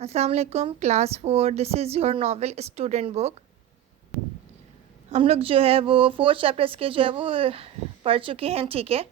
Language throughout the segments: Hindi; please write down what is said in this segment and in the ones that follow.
अस्सलाम वालेकुम class 4। This is your novel student book. हम लोग जो है वो 4 चैप्टर्स के जो है वो पढ़ चुके हैं। ठीक है,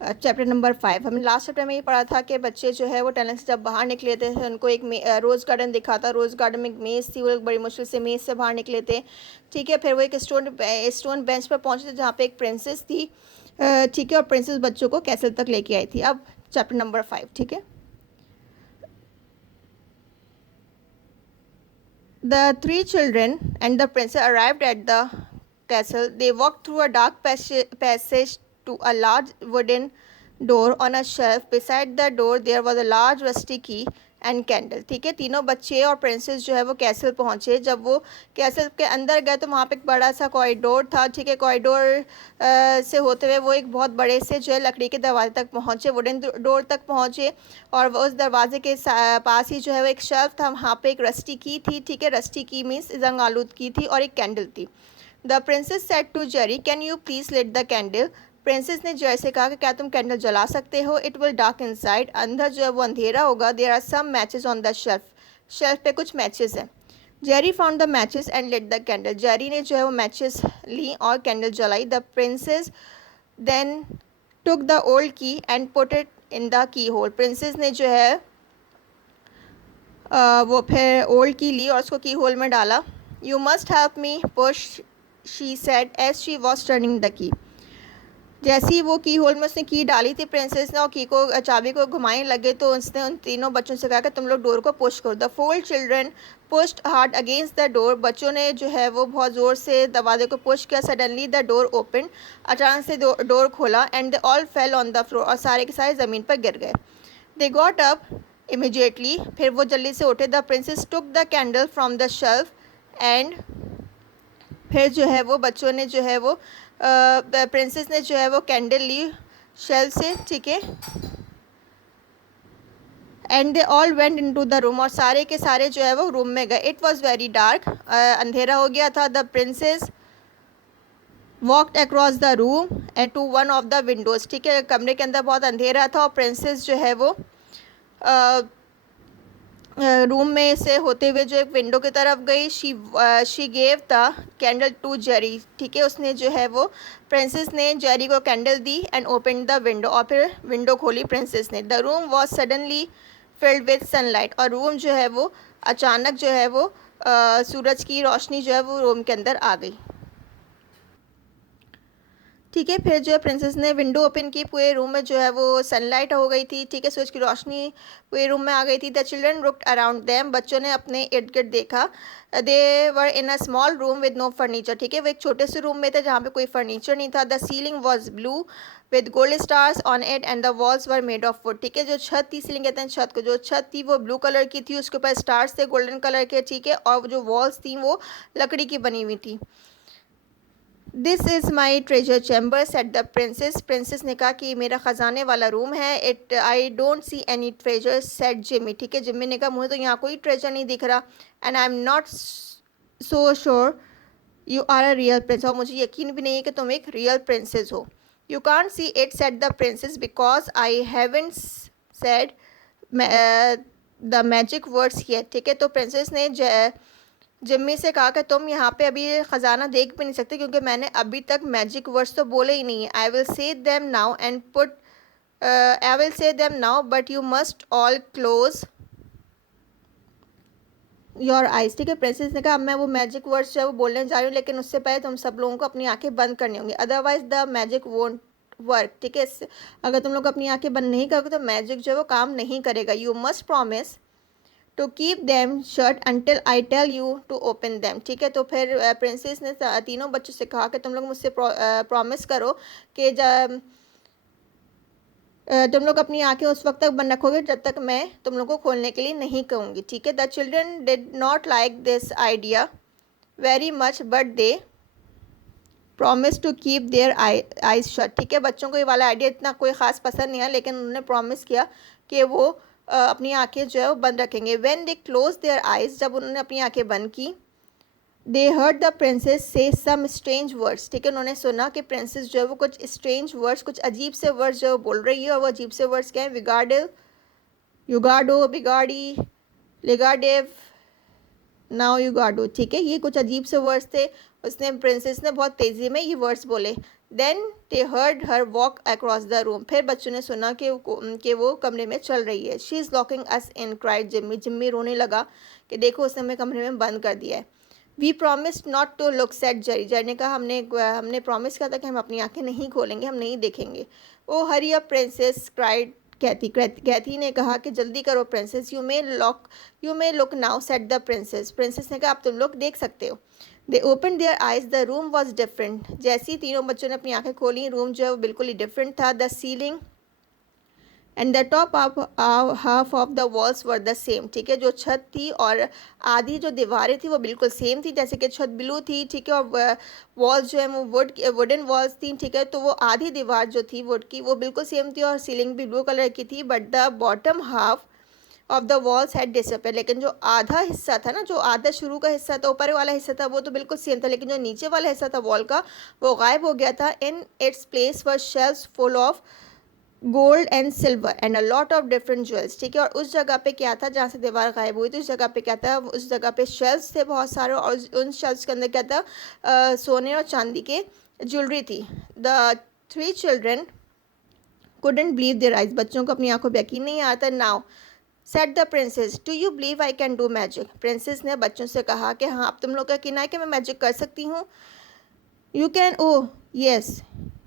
चैप्टर नंबर 5 हमने लास्ट चैप्टर में ये पढ़ा था कि बच्चे जो है वो टनल से जब बाहर निकले थे उनको एक रोज़ गार्डन दिखा था। रोज़ गार्डन में एक मेज़ थी, वो लोग बड़ी मुश्किल से मेज़ से बाहर निकले थे। ठीक है, फिर वो एक स्टोन बेंच पर पहुँचे थे जहाँ पे एक प्रिंसेस थी। ठीक है, और प्रिंसेस बच्चों को कैसल तक लेके आई थी। अब चैप्टर नंबर 5। ठीक है, the three children and the princess arrived at the castle. They walked through a dark passage to a large wooden door on a shelf. Beside the door, there was a large rusty key and candle. ठीक है, तीनों बच्चे और प्रिंसेस जो है वो कैसल पहुँचे। जब वो कैसल के अंदर गए तो वहाँ पे एक बड़ा सा कॉरिडोर था। ठीक है, कॉरिडोर से होते हुए वो एक बहुत बड़े से जो है लकड़ी के दरवाजे तक पहुँचे, वुडन डोर तक पहुँचे। और वो उस दरवाजे के पास ही जो है वो एक शेल्फ था, वहाँ पे एक रस्टी की थी। ठीक है, रस्टी की मीन्स जंग आलूद की थी, और एक कैंडल थी। The princess said to Jerry, can you please lit the candle. Princess ने जय से कहा कि क्या तुम कैंडल जला सकते हो। इट विल डार्क इनसाइड, अंदर जो है वो अंधेरा होगा। There are some matches on the shelf, shelf पे कुछ मैचेस हैं। Jerry found the matches and lit the candle, Jerry ने जो है वो मैचेस ली और कैंडल जलाई। The princess then took the old key and put it in the key hole, princess ने जो है वो फिर ओल्ड की ली और उसको की होल में डाला। You must help me push, she said as she was turning the key. जैसे ही वो की होल में उसने की डाली थी प्रिंसेस ने और की को चाबी को घुमाने लगे तो उसने उन तीनों बच्चों से कहा कि तुम लोग डोर को पुश करो। The four children pushed hard against the door, बच्चों ने जो है वो बहुत ज़ोर से दरवाजे को पुश किया। सडनली द डोर ओपन, अचानक से डोर खोला and they all fell on the floor, और सारे के सारे ज़मीन पर गिर गए। दे गॉट अप इमिजिएटली, फिर वो जल्दी से उठे। The princess took the candle from the shelf and, फिर जो है वो बच्चों ने जो है वो प्रिंसेस ने जो है वो कैंडल ली शेल्फ से। ठीक है, and they all went into the room, और सारे के सारे जो है वो रूम में गए। इट वॉज़ वेरी डार्क, अंधेरा हो गया था। The princess walked across the room and to one of the windows. ठीक है, कमरे के अंदर बहुत अंधेरा था और प्रिंसेस जो है वो रूम में से होते हुए जो एक विंडो की तरफ गई। She gave the candle to Jerry. ठीक है, उसने जो है वो प्रिंसेस ने जेरी को candle the and open the window, और फिर विंडो खोली प्रिंसेस ने। The room was suddenly filled with sunlight, और रूम जो है वो अचानक जो है वो सूरज की रोशनी जो है वो रूम के अंदर आ गई। ठीक है, फिर जो है प्रिंसेस ने विंडो ओपन की, पूरे रूम में जो है वो सनलाइट हो गई थी। ठीक है, सूरज की रोशनी पूरे रूम में आ गई थी। The children looked around them, बच्चों ने अपने इर्द गिर्द देखा। They were in a small room with no furniture. ठीक है, वो एक छोटे से रूम में थे जहाँ पे कोई फर्नीचर नहीं था। The ceiling was blue with gold stars on it and the walls were made of would. ठीक है, जो छत थी, सीलिंग कहते हैं छत को, जो छत थी वो ब्लू कलर की थी, उसके ऊपर स्टार्स थे गोल्डन कलर के। ठीक है, और जो वॉल्स थी वो लकड़ी की बनी हुई थी। This is my treasure chamber set the princess, princess ने कहा कि ये मेरा ख़जाने वाला रूम है। It I don't see any treasure set Jimmy. ठीक है, जिमी ने कहा मुझे तो यहाँ कोई ट्रेजर नहीं दिख रहा। And I am not so sure you are a real prince, और मुझे यकीन भी नहीं है कि तुम एक रियल प्रिंसेस हो। You can't see it said the princess because I haven't said the magic words here. ठीक है, तो प्रिंसेस ने जिम्मी से कहा कि तुम यहाँ पे अभी ख़जाना देख भी नहीं सकते क्योंकि मैंने अभी तक मैजिक वर्ड्स तो बोले ही नहीं है। I will say them now and put I will say them now but you must all close your eyes. ठीक है, प्रिंसेस ने कहा अब मैं वो मैजिक वर्ड्स जो है वो बोलने जा रही हूँ, लेकिन उससे पहले तुम सब लोगों को अपनी आंखें बंद करनी होंगी, otherwise the magic won't work. ठीक है, अगर तुम लोग अपनी आंखें बंद नहीं करोगे तो मैजिक जो है वो काम नहीं करेगा। You must promise to keep them shut until I tell you to open them. ठीक है, तो फिर प्रिंसेस ने तीनों बच्चों से कहा कि तुम लोग मुझसे प्रॉमिस करो कि जब तुम लोग अपनी आंखें उस वक्त तक बंद रखोगे जब तक मैं तुम लोग को खोलने के लिए नहीं कहूँगी। ठीक है, the children did not like this idea very much but they promise to keep their eyes shut. ठीक है, बच्चों को ये वाला आइडिया इतना कोई ख़ास पसंद नहीं है, लेकिन उन्होंने प्रॉमिस किया कि वो अपनी आंखें जो है वो बंद रखेंगे। When they close there eyes, जब उन्होंने अपनी आंखें बंद की, दे हर्ड द प्रिंसेस से सम स्ट्रेंज वर्ड्स। ठीक है, उन्होंने सुना कि प्रिंसेस जो है वो कुछ स्ट्रेंज वर्ड्स, कुछ अजीब से वर्ड्स जो है वो बोल रही है, और वो अजीब से वर्ड्स क्या हैं? विगार्डो, युगार्डो, बिगाड़ी, लिगाडेव नाउ यू गाडो, ठीक है। ये कुछ अजीब से वर्ड्स थे, उसने प्रिंसेस ने बहुत तेज़ी में ये वर्ड्स बोले। Then they heard her walk across the room, फिर बच्चों ने सुना कि वो कमरे में चल रही है। She is locking us in, cried Jimmy, Jimmy रोने लगा कि देखो उसने हमें कमरे में बंद कर दिया है। We promised not to look, said Jerry, Jerry ने कहा हमने प्रॉमिस किया था कि हम अपनी आंखें नहीं खोलेंगे, हम नहीं देखेंगे। ओ हरी अप प्रिंसेस, क्राइड कैथी ने कहा कि जल्दी करो princess, you may look now, set the princess, princess ने कहा अब तुम लोग देख सकते हो। दे open their eyes, the room was different, जैसे ही तीनों बच्चों ने अपनी आंखें खोली रूम जो है वो बिल्कुल ही डिफरेंट था। The ceiling and the top half of the walls were the same, ठीक है। जो छत थी और आधी जो दीवारें थी वो बिल्कुल सेम थी, जैसे कि छत ब्लू थी, ठीक है, और वॉल्स जो है वो वुडन वॉल्स थी, ठीक है। तो वो आधी दीवार जो थी वुड की वो बिल्कुल सेम थी और सीलिंग भी ब्लू कलर की थी। But the bottom half of the walls had disappear, लेकिन जो आधा हिस्सा था ना, जो आधा शुरू का हिस्सा था, ऊपर वाला हिस्सा था, वो तो बिल्कुल सेम था, लेकिन जो नीचे वाला हिस्सा था वॉल का वो गायब हो गया था। In its place were shelves full of gold and silver and a lot of different jewels, ठीक है। और उस जगह पे क्या था जहाँ से दीवार गायब हुई थी, उस जगह पे क्या था, उस जगह पे शेल्व्स थे बहुत सारे, और उन शेल्व्स के अंदर क्या था, सोने और चांदी के ज्वेलरी थी। The three children couldn't believe their eyes, बच्चों को अपनी आंखों पर यकीन नहीं आता। Now set the princess, do you believe I can do magic, princess ने बच्चों से कहा कि हाँ अब तुम लोग का यकीन है कि मैं मैजिक कर सकती हूँ। You can, oh yes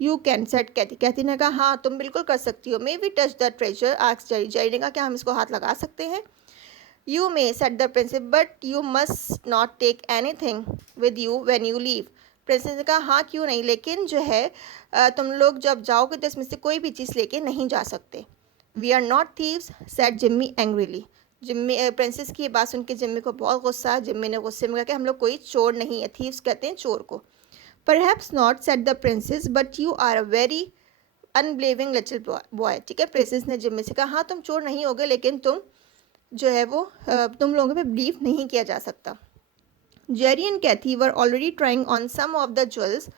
you can, said Cathy, Cathy ने कहा हाँ तुम बिल्कुल कर सकती हो। May we touch the treasure, asked Jerry, Jerry ने कहा क्या हम इसको हाथ लगा सकते हैं। You may, said the princess, but you must not take anything with you when you leave, princess ने कहा हाँ क्यों नहीं, लेकिन जो है तुम लोग जब जाओगे तो इसमें से कोई भी चीज़ लेके नहीं जा सकते। We are not thieves, said Jimmy angrily, Jimmy princess की ये बात सुन के जिम्मी को बहुत गुस्सा। जिम्मी ने गुस्से में कहा कि हम लोग कोई चोर नहीं है, थीव्स कहते हैं चोर को। Perhaps not, said the princess, but you are a very unbelieving little boy, ठीक है। प्रिंसेस ने जिम्मी से कहा हाँ तुम चोर नहीं होगे, लेकिन तुम जो है वो तुम लोगों पे बिलीव नहीं किया जा सकता। Jerry and Kathy were already trying on some of the jewels,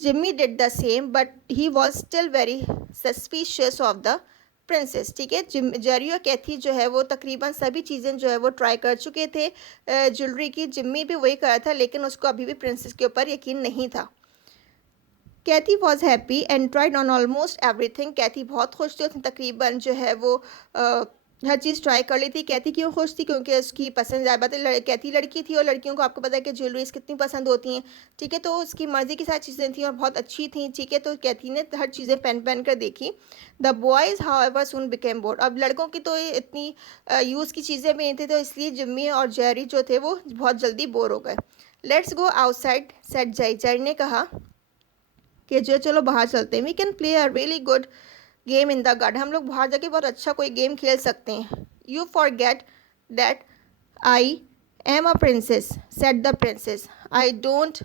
Jimmy did the same but he was still very suspicious of the princess, ठीक है। जेरी और कैथी जो है वो तकरीबन सभी चीज़ें जो है वो ट्राई कर चुके थे ज्वेलरी की, जिम्मी भी वही करा था, लेकिन उसको अभी भी प्रिंसेस के ऊपर यकीन नहीं था। Cathy was happy and tried on almost everything, Cathy बहुत खुश थी, उसने तकरीबन जो है वो हर चीज़ ट्राई कर ली थी। कैथी क्यों खुश थी, क्योंकि उसकी पसंद ज़्यादा बात है, कैथी लड़की थी और लड़कियों को आपको पता है कि ज्वेलरीज कितनी पसंद होती हैं, ठीक है। तो उसकी मर्ज़ी की सारी चीज़ें थी और बहुत अच्छी थी, ठीक है। तो कैथी ने हर चीज़ें पहन कर देखी। The boys however soon became board, अब लड़कों की तो इतनी यूज़ की चीज़ें भी नहीं थी, तो इसलिए जिम्मी और जेरी जो थे वो बहुत जल्दी बोर हो गए। Let's go outside, said Jerry ने कहा कि जो चलो बाहर चलते हैं। We can play a really good game in the garden, हम लोग बाहर जाके बहुत अच्छा कोई गेम खेल सकते हैं। You forget that I am a princess, set the princess, I don't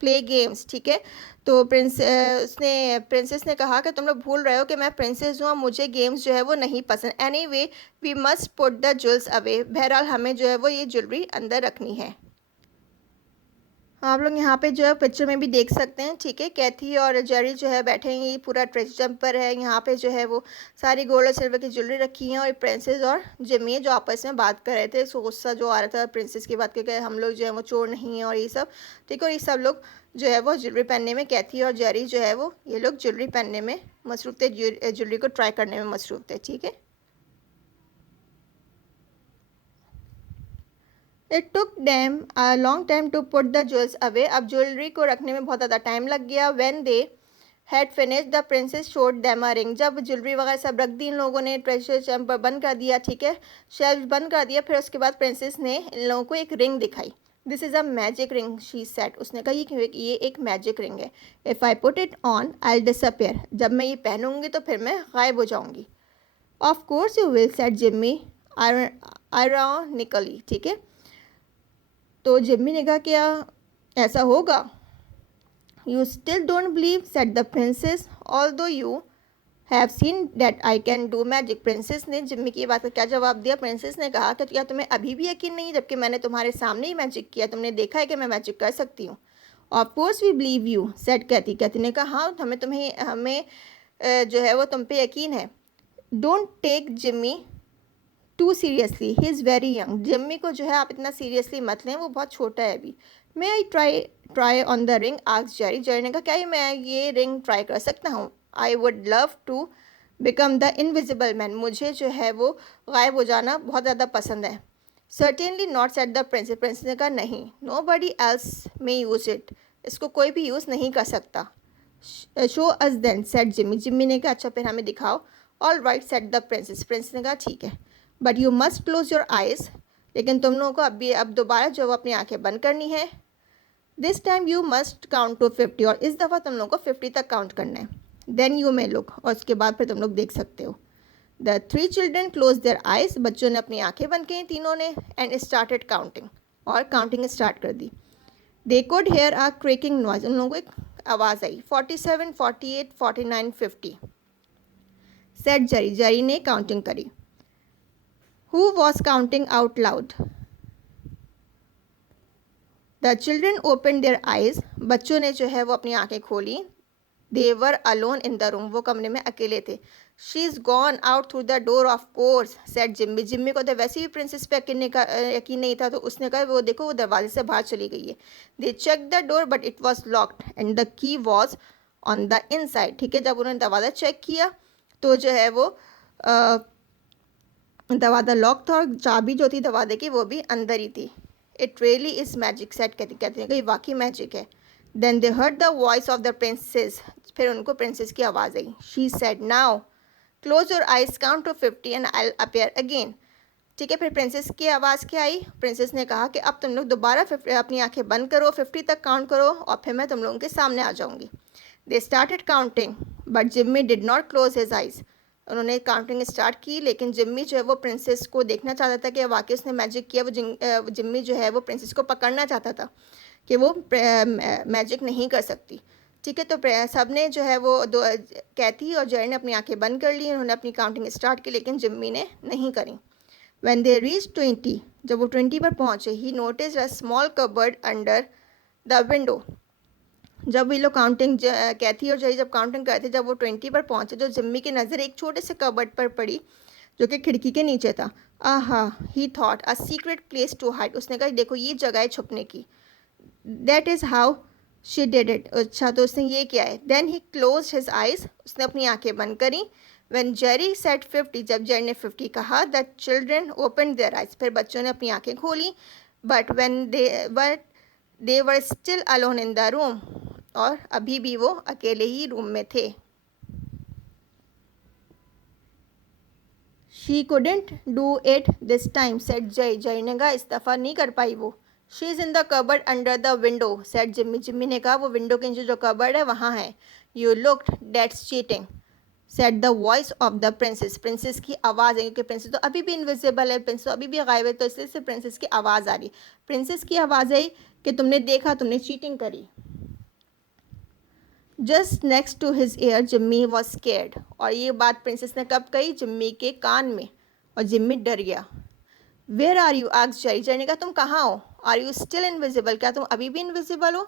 play games, ठीक है। तो प्रिंसेस ने कहा कि तुम लोग भूल रहे हो कि मैं प्रिंसेस हूँ और मुझे गेम्स जो है वो नहीं पसंद। Anyway we must put the jewels away, बहरहाल हमें जो है वो ये ज्वेलरी अंदर रखनी है। आप लोग यहाँ पे जो है पिक्चर में भी देख सकते हैं, ठीक है। कैथी और जेरी जो है बैठे हैं, ये पूरा ट्रेजर जंपर है, यहाँ पे जो है वो सारी गोल्ड और सिल्वर की ज्वेलरी रखी है, और प्रिंसेस और जिम्मी जो आपस में बात कर रहे थे, सो गुस्सा जो आ रहा था प्रिंसेस की बात करके, हम लोग जो है वो चोर नहीं हैं और ये सब, ठीक है। और ये सब लोग जो है वो ज्वेलरी पहनने में, कैथी और जेरी जो है वो ये लोग ज्वेलरी पहनने में मसरूफ़ थे, ज्वेलरी को ट्राई करने में मसरूफ़ थे, ठीक है। It took them a long time to put the jewels away, अब ज्वेलरी को रखने में बहुत ज़्यादा टाइम लग गया। When they had finish the princess showed them a ring, जब ज्वेलरी वगैरह सब रख दी इन लोगों ने, ट्रेजर चैम्बर बंद कर दिया, ठीक है, शेल्फ बंद कर दिया, फिर उसके बाद प्रिंसेस ने इन लोगों को एक रिंग दिखाई। This is a magic ring, she said, उसने कहा ये एक मैजिक रिंग है। If I put it on I disappear, जब मैं ये पहनूंगी तो फिर मैं गायब हो जाऊंगी। Of course you will, said Jimmy ironically, ठीक है। तो जिम्मी ने कहा क्या ऐसा होगा। You still don't believe, set the princess, although you have seen that I can do magic, princess ने जिम्मी की बात का क्या जवाब दिया। प्रिंसेस ने कहा कि क्या तुम्हें अभी भी यकीन नहीं, जबकि मैंने तुम्हारे सामने ही मैजिक किया, तुमने देखा है कि मैं मैजिक कर सकती हूँ। Of course we believe you, said Cathy, Cathy ने कहा हाँ हमें जो है वो तुम पे यकीन है। Don't take Jimmy too seriously, he is very young. Jimmy को जो है आप इतना सीरियसली मत लें, वो बहुत छोटा है अभी। May I try on the ring, asked Jerry. Jerry ने कहा क्या मैं ये रिंग ट्राई कर सकता हूँ? I would love to become the invisible man, मुझे जो है वो गायब हो जाना बहुत ज़्यादा पसंद है। Certainly not said the princess, princess ने कहा नहीं। Nobody else may use it, इसको कोई भी यूज़ नहीं कर सकता। Show us then, said Jimmy, Jimmy ने कहा अच्छा फिर हमें दिखाओ। All right said the princess, princess ने कहा ठीक है, but you must close your eyes, लेकिन तुम लोगों को अब दोबारा जो वो अपनी आंखें बंद करनी है। This time you must count to 50, और इस दफ़ा तुम लोगों को 50 तक काउंट करना है। देन यू मे लुक, और उसके बाद फिर तुम लोग देख सकते हो। The three children close their eyes, बच्चों ने अपनी आंखें बंद की तीनों ने, एंड स्टार्टेड काउंटिंग, और काउंटिंग स्टार्ट कर दी। They could hear a cracking noise, उन लोगों को एक आवाज़ आई। 47, 48, 49, 50। सेट जेरी, जेरी ने काउंटिंग करी। Who was counting out loud? The children open their eyes, बच्चों ने जो है वो अपनी आंखें खोली। They were alone in the room, वो कमरे में अकेले थे। She is gone out through the door of course, set Jimmy, Jimmy को तो वैसे भी प्रिंसेस पे यकीन नहीं था, तो उसने कहा वो देखो वो दरवाजे से बाहर चली गई है। They check the door but it was locked and the key was on the inside, ठीक है। जब उन्होंने दरवाज़ा चेक किया तो जो है वो दरवाज़ा लॉक था, और चाबी जो थी दरवाजे की वो भी अंदर ही थी। It really is magic, said कहते हैं कि वाकई मैजिक है। Then they heard the voice of the princess, फिर उनको प्रिंसेस की आवाज़ आई। She said now close your eyes, count to 50 and I appear again, ठीक है। फिर प्रिंसेस की आवाज़ क्या आई? प्रिंसेस ने कहा कि अब तुम लोग दोबारा अपनी आंखें बंद करो, 50 तक काउंट करो, और फिर मैं तुम लोगों के सामने आ जाऊंगी। They started counting but Jimmy did not close his eyes, उन्होंने काउंटिंग स्टार्ट की, लेकिन जिम्मी जो है वो प्रिंसेस को देखना चाहता था कि वाकई उसने मैजिक किया। वो जिम्मी जो है वो प्रिंसेस को पकड़ना चाहता था कि वो मैजिक नहीं कर सकती, ठीक है। तो सब ने जो है वो कैथी और जेरी ने अपनी आंखें बंद कर ली, उन्होंने अपनी काउंटिंग स्टार्ट की, लेकिन जिम्मी ने नहीं करी। व्हेन दे रीच 20, जब वो 20 पर पहुँचे, ही notice a small cupboard under the window. जब ये लोग काउंटिंग कैथी और जेरी जब काउंटिंग करते, जब वो 20 पर पहुँचे, तो जिम्मी की नज़र एक छोटे से कबर्ड पर पड़ी जो कि खिड़की के नीचे था। Aha, he thought a secret place to hide, उसने कहा देखो ये जगह है छुपने की। That is how she did it, अच्छा तो उसने ये किया है। Then he close his eyes, उसने अपनी आंखें बंद करी। व्हेन जेरी सेड 50, जब जेरी ने 50 कहा, the children open their eyes, फिर बच्चों ने अपनी आंखें खोली। But they were still alone in the room, और अभी भी वो अकेले ही रूम में थे। She couldn't do it this time, set जय, जय ने कहा इस दफ़ा नहीं कर पाई वो। She is in the cupboard under the window, set Jimmy, Jimmy ने कहा वो विंडो के नीचे जो कबर्ड है वहाँ है। You looked, that's cheating, said the voice of the princess, princess की आवाज़ है, क्योंकि प्रिंसेस तो अभी भी इनविजिबल है, प्रिंसेस तो अभी भी गायब है, तो इसलिए से प्रिंसेस की आवाज़ आ रही। प्रिंसेस की आवाज़ आई कि तुमने देखा, तुमने चीटिंग करी। Just next to his ear Jimmy was scared, और ये बात प्रिंसेस ने कब कही? जिम्मी के कान में, और जिम्मी डर गया। Where are you, asked Jerry, Jerry ने कहा तुम कहाँ हो? आर यू स्टिल इनविजिबल, क्या तुम अभी भी इनविजिबल हो?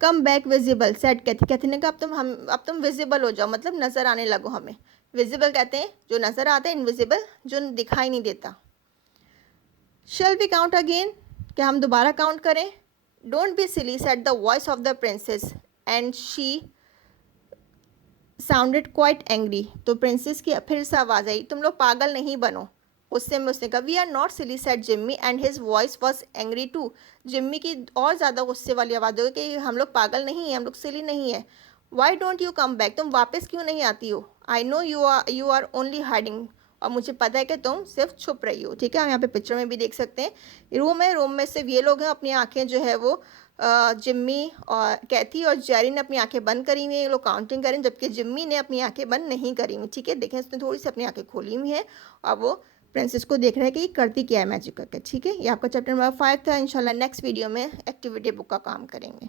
Come back visible, set Cathy, Cathy ने कहा अब तुम विजिबल हो जाओ, मतलब नज़र आने लगो हमें। विजिबल कहते हैं जो नज़र आता है, इनविजिबल जो दिखाई नहीं देता। शैल वी काउंट अगेन, क्या हम दोबारा काउंट करें? Don't be silly, set the voice of the princess, and she sounded quite angry, तो प्रिंसेस की फिर से आवाज़ आई, तुम लोग पागल नहीं बनो। उससे में उसने कहा we are not silly, said Jimmy, and his voice was angry too, Jimmy की और ज़्यादा गुस्से वाली आवाज़ हो कि हम लोग पागल नहीं हैं, हम लोग सिली नहीं है। Why don't you come back, तुम वापस क्यों नहीं आती हो? I know you are only hiding, और मुझे पता है कि तुम सिर्फ छुप रही हो, ठीक है। हम यहाँ पे पिक्चर में भी देख सकते हैं, रूम है, रूम में सिर्फ ये लोग हैं, अपनी आंखें जो है वो जिम्मी और कैथी और जेरी ने अपनी आंखें बंद करी हुई हैं, ये लोग काउंटिंग करें, जबकि जिम्मी ने अपनी आंखें बंद नहीं करी हुई, ठीक है। देखें उसने थोड़ी सी अपनी आंखें खोली हुई हैं, और वो प्रिंसेस को देख रहा है कि ये करती क्या है मैजिक करके, ठीक है। ये आपका चैप्टर नंबर 5 था। इंशाल्लाह नेक्स्ट वीडियो में एक्टिविटी बुक का काम करेंगे।